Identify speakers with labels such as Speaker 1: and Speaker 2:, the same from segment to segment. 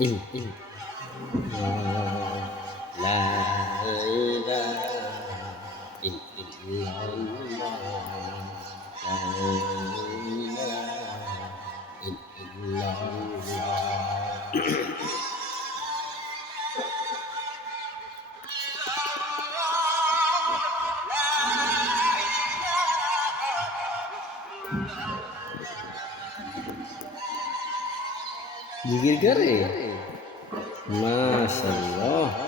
Speaker 1: il il la la il il la la. Gigil ka. Masya Allah.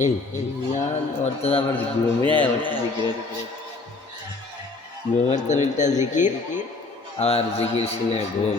Speaker 1: ഞാൻ ഓർത്തത് അവർ ഗ്രൂമിയായ গ্রুমের তো একটা জিকির আবার জিকির সিনে ঘুম।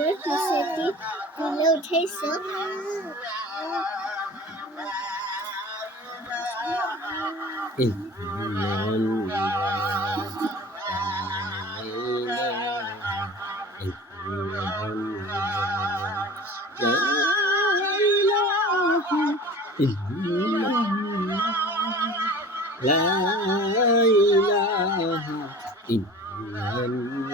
Speaker 2: với Giuseppe Giulio Caesar.
Speaker 1: La ilaha illallah